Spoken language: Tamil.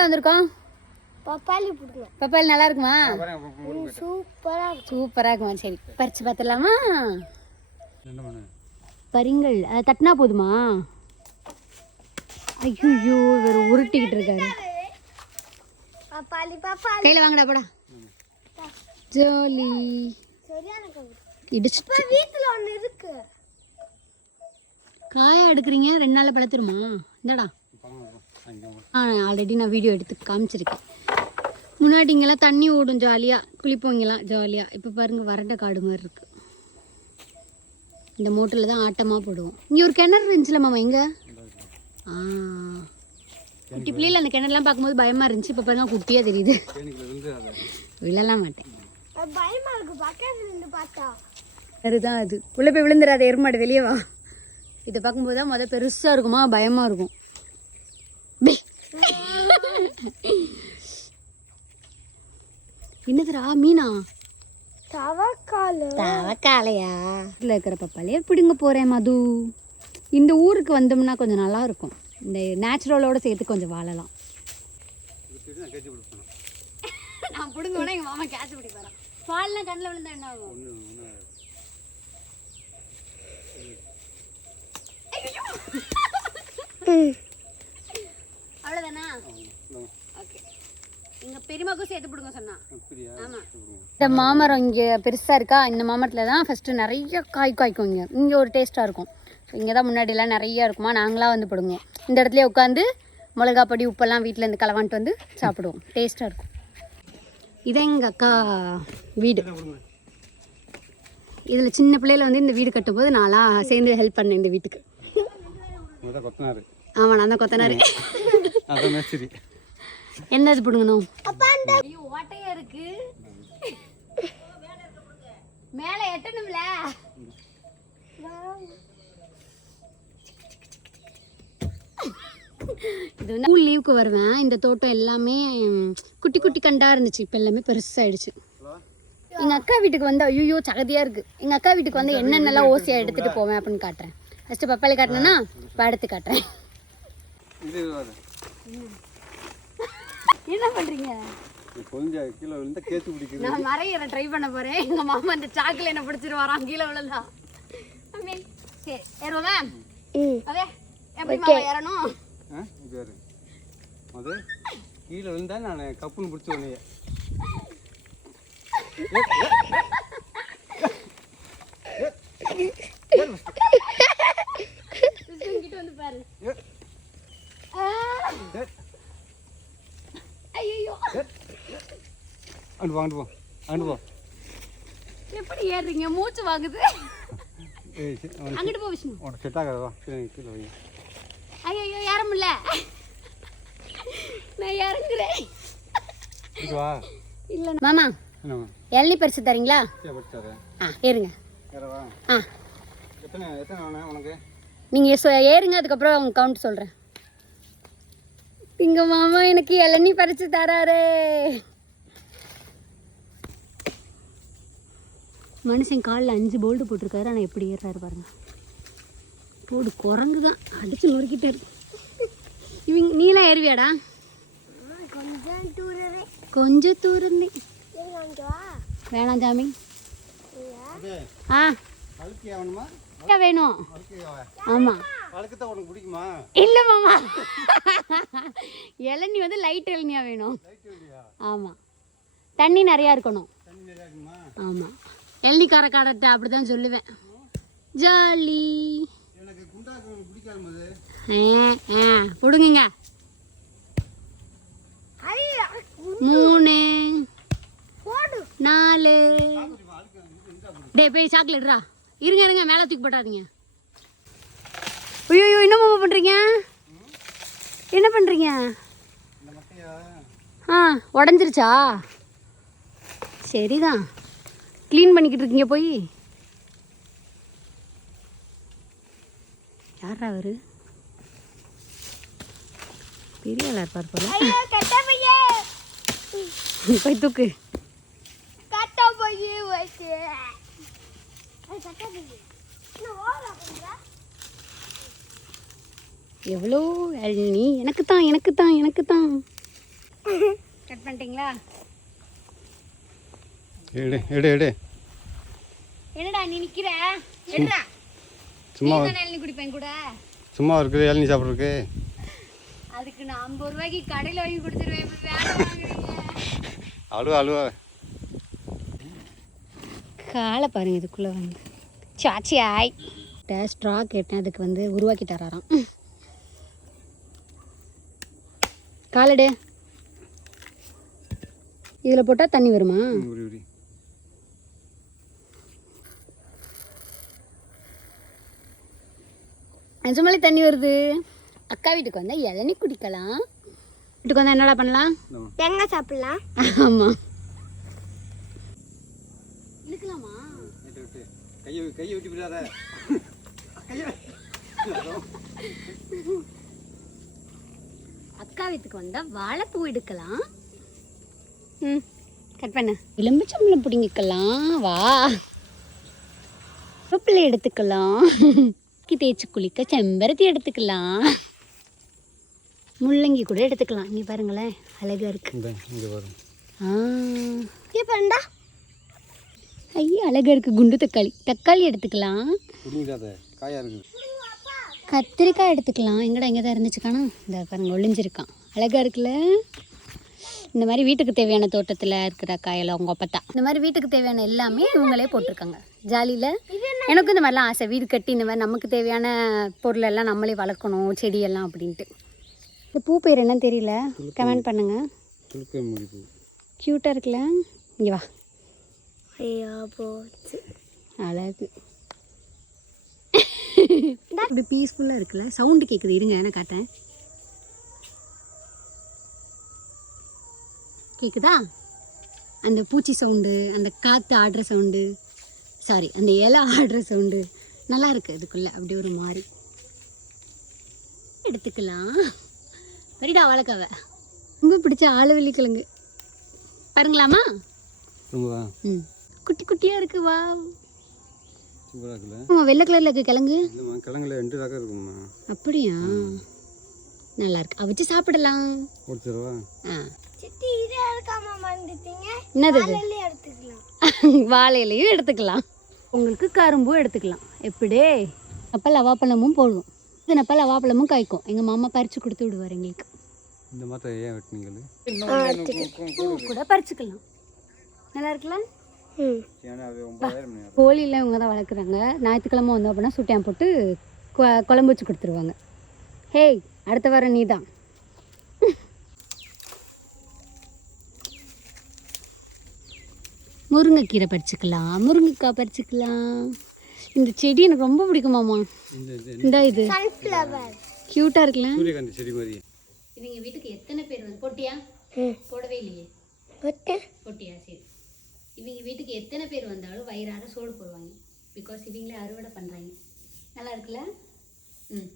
எங்கே வந்திருக்கோம்? பப்பாளி புடுங்க. பப்பாளி நல்லா இருக்குமா? சூப்பரா இருக்குமா? சரி பறிச்சு பார்த்துடலாமா? பரிங்கள் அதை தட்டினா போதுமா? ஐயோ இவர் உருட்டிக்கிட்டு இருக்காரு. கையில் வாங்கடா போடா. ஜோலி இடிச்சு வீட்டுல ஒண்ணு இருக்கு. காயா எடுக்கிறீங்க, 2 நாளில் பழுத்துருமா? இந்தடா ஆல்ரெடி நான் வீடியோ எடுத்து காமிச்சிருக்கேன். முன்னாடி இங்கெல்லாம் தண்ணி ஓடும் ஜாலியாக, குளிப்போங்கெல்லாம் ஜாலியாக. இப்போ பாருங்கள் வறண்ட காடு மாதிரி இருக்குது. இந்த மோட்டரில் தான் ஆட்டமாக போடுவோம். இங்கே ஒரு கிணறு இருந்துச்சுல மாமா இங்கே. குட்டி பிள்ளைல அந்த கிணறுலாம் பார்க்கும்போது பயமாக இருந்துச்சு. இப்போ பாருங்க குட்டியாக தெரியுது. விழலாம் மாட்டேன். அதுதான் அது உள்ளே போய் விழுந்துடாத எருமாடு, வெளியே வா. இதை பார்க்கும்போது தான் முதல் பெருசாக இருக்குமா, பயமாக இருக்கும். என்னதுரா மீனா? தவக்காலையா? இதில் இருக்கிற பப்பாளியே பிடுங்க போகிறேன் மது. இந்த ஊருக்கு வந்தோம்னா கொஞ்சம் நல்லா இருக்கும். இந்த நேச்சுரலோடு சேர்த்து கொஞ்சம் வாழலாம். நான் பிடுங்க உடனே எங்கள் மாமா கேட்ச் பிடிப்பாரா? பால்லாம் கண்ணில் விழுந்தா என்ன ஆகும்? அவ்வளோதானா? ஓகே. எங்கள் பெரியமாக்கும் சேர்த்து பிடுங்க சொன்னா. ஆமாம். இந்த மாமரம் இங்கே பெருசாக இருக்கா. இந்த மாமரத்தில் தான் ஃபஸ்ட்டு நிறைய காய்க்கும். இங்கே ஒரு டேஸ்ட்டாக இருக்கும். ஸோ இங்கே தான் முன்னாடியெல்லாம் நிறையா இருக்குமா. நாங்களாம் வந்து பிடுங்குவோம். இந்த இடத்துல உட்காந்து மிளகா பொடி உப்பெல்லாம் வீட்டிலேருந்து களவான்ட்டு வந்து சாப்பிடுவோம். டேஸ்ட்டாக இருக்கும். இதான் எங்கள் அக்கா வீடு. இதில் சின்ன பிள்ளையில வந்து இந்த வீடு கட்டும்போது நான்லாம் சேர்ந்து ஹெல்ப் பண்ணேன் இந்த வீட்டுக்கு. ஆமாம், நான் தான் கொத்தனாரு. என்னது பிடுங்கணும்? ஓட்டையா இருக்கு, மேலே எட்டணும்ல. இது வந்து ஸ்கூல் லீவுக்கு வருவேன். இந்த தோட்டம் எல்லாமே குட்டி குட்டி கண்டாக இருந்துச்சு. இப்போ எல்லாமே பெருசாகிடுச்சு. எங்கள் அக்கா வீட்டுக்கு வந்து ஐயோ சகதியாக இருக்குது. எங்கள் அக்கா வீட்டுக்கு வந்து என்னென்னலாம் ஓசியாக எடுத்துகிட்டு போவேன் அப்படின்னு காட்டுறேன். ஃபஸ்ட்டு பப்பாளி காட்டினேன்னா இப்போ அடுத்து காட்டுறேன். என்ன பண்ணுறீங்க? நான் மறையிற ட்ரை பண்ண போகிறேன். எங்கள் மாமா இந்த சாக்கில் என்ன பிடிச்சிட்டு வரான். கீழே விழுந்தா. சரி ஏறுவோமே. அதே எப்படி மாமா ஏறணும்? அது கீழே விழுந்தா நான் கப்புன்னு பிடிச்சி உடனே வந்து பாரு. ஐயோ அண்டு வாங்கிட்டு போ, அண்டு போ. எப்படி ஏறுறீங்க? மூச்சு வாங்குது. அங்கிட்டு போ விஷ்ணு. உனக்கு செட் ஆகாதவா? கீழே வை. ஐயோ ஏற முடியல. நான் இறங்குறேன். இல்லை மாமா, இளநீ பறிச்சு தரீங்களா? ஏறுங்க. நீங்கள் ஏறுங்க, அதுக்கப்புறம் அவங்க கவுண்ட் சொல்கிறேன். எங்கள் மாமா எனக்கு இளநீ பறிச்சு தராரு. மனுஷன் காலில் 5 போல்டு போட்டிருக்காரு. ஆனால் எப்படி ஏறாரு பாருங்க. போடு குரங்கு தான் அடிச்சு நொறுக்கிட்டாரு. இவங்க நீலாம் ஏறுவியாடா? கொஞ்சம் தூரம் வேணாம் சாமி. வேணும். ஆமா இல்ல மாமா, இளநீ வந்து லைட் இளநியா வேணும். ஆமா, தண்ணி நிறையா இருக்கணும். ஆமா, இளநிக்கார காரத்தை அப்படிதான் சொல்லுவேன். ஜாலி பிடுங்குங்க. 3 4 டே போய் சாக்லேட்ரா. இருங்க மேலே தூக்கி போட்டாதீங்க. ஐயோ என்னம்மா பண்ணுறீங்க? என்ன பண்ணுறீங்க? உடஞ்சிருச்சா? சரிதான், க்ளீன் பண்ணிக்கிட்டு இருக்கீங்க போய். யாரா அவரு? பெரிய ஆளா இருப்பார் போல. போய் தூக்கு. எவ்வளோ இளநீ? எனக்கு தான். கட் பண்ணிட்டீங்களா? எடு எடு எடு. என்னடா நீ நிக்கிற? எடுடா. சும்மா இளநீ குடிப்பேன் கூட. சும்மா இருக்குது இளநீ சாப்பிட்றதுக்கு. அதுக்கு நான் 50 ரூபாய்க்கு கடையில் வாங்கி கொடுத்துருவேன். இப்ப வேலை வாங்குறீங்க. அழுவா அழுவா. காலை பாருங்க இதுக்குள்ளே வந்து சாச்சி ஆய் ஸ்ட்ரா கேட்டேன், அதுக்கு வந்து உருவாக்கி தராராம். காலடு இதில் போட்டால் தண்ணி வருமா? உரி உரி. நிஜமாலே தண்ணி வருது. அக்கா வீட்டுக்கு வந்தால் இளநீ குடிக்கலாம். வீட்டுக்கு வந்தால் என்னடா பண்ணலாம்? தேங்காய் சாப்பிடலாம். ஆமாம். இழுக்கலாமா? கையை விட்டு விடாத. அக்கா வீட்டுக்கு வந்தால் வாழைப்பூ எடுக்கலாம். ம், கட் பண்ண. எலும்பிச்சம்பழம் பிடிங்கிக்கலாம். வா, வேப்பிலை எடுத்துக்கலாம். தேய்ச்சி குளிக்க செம்பருத்தி எடுத்துக்கலாம். முள்ளங்கி கூட எடுத்துக்கலாம். நீ பாருங்களேன், அழகா இருக்கு. இங்கே வரும். இப்பண்டா ஐயா அழகா இருக்கு. குண்டு தக்காளி, தக்காளி எடுத்துக்கலாம். பிடிங்காத, காயா இருக்குது. கத்திரிக்காய் எடுத்துக்கலாம். எங்கடா இங்கே தான் இருந்துச்சு காணோம். இந்த பாருங்க ஒளிஞ்சிருக்கான். அழகா இருக்குல்ல. இந்த மாதிரி வீட்டுக்கு தேவையான தோட்டத்தில் இருக்கிற காயெல்லாம் உங்கள் அப்பத்தா இந்த மாதிரி வீட்டுக்கு தேவையான எல்லாமே இவங்களே போட்டிருக்காங்க. ஜாலியில் எனக்கும் இந்த மாதிரிலாம் ஆசை, வீடு கட்டி இந்த மாதிரி நமக்கு தேவையான பொருள் எல்லாம் நம்மளே வளர்க்கணும், செடியெல்லாம் அப்படின்ட்டு. இந்த பூ பேர் என்னன்னு தெரியல, கமெண்ட் பண்ணுங்கள். க்யூட்டாக இருக்குல்ல. இங்கே வா. ஐயா போச்சு. அழகு. இப்படி பீஸ்ஃபுல்லாக இருக்குல்ல. சவுண்டு கேட்குது, இருங்க நான் காட்டேன். கேட்குதா? அந்த பூச்சி சவுண்டு, அந்த காற்று ஆடுற சவுண்டு, சாரி அந்த இலை ஆடுற சவுண்டு நல்லா இருக்குது. இதுக்குள்ளே அப்படி ஒரு மாதிரி எடுத்துக்கலாம். சரிடா வாழைக்காவை. ரொம்ப பிடிச்ச ஆலவல்லி கிழங்கு பாருங்களாமா. ம், குட்டி குட்டியாக இருக்குது. வா, வெள்ளை கலரில் இருக்குது கிழங்கு. கிழங்குல 2 ரகம் இருக்குமா? அப்படியா? நல்லா இருக்கு. வச்சு சாப்பிடலாம். என்னது? வாழை இலையும் எடுத்துக்கலாம். உங்களுக்கு கரும்பும் எடுத்துக்கலாம். எப்படி அப்போ லவாப்பழமும் போடுவோம். இது நப்ப லவாப்பழமும் காய்க்கும். எங்கள் மாமா பறித்து கொடுத்து விடுவார் எங்களுக்கு. இந்த மாதிரி ஏன் வெட்டினீங்க? பூ கூட பறிச்சுக்கலாம். நல்லா இருக்கலாம். கோழிலாம் இவங்க தான் வளர்க்குறாங்க. ஞாயிற்றுக்கிழமை வந்தோம் அப்படின்னா சுட்டியான் போட்டு குழம்பு வச்சு கொடுத்துருவாங்க. ஹேய், அடுத்த வாரம் நீ தான். முருங்கைக்கீரை பறிச்சுக்கலாம், முருங்கைக்காய் பறிச்சுக்கலாம். இந்த செடி எனக்கு ரொம்ப பிடிக்குமாம்மா. இந்த இது க்யூட்டாக இருக்குல்ல. சூரியகாந்தி செடி மாதிரி. இவங்க வீட்டுக்கு எத்தனை பேர் வந்து போட்டியா? போடவே இல்லையே. போட்டியா? சரி. இவங்க வீட்டுக்கு எத்தனை பேர் வந்தாலும் வயிறார சோறு போடுவாங்க. பிகாஸ் இவங்களே அறுவடை பண்ணுறாங்க. நல்லா இருக்குல்ல. ம்.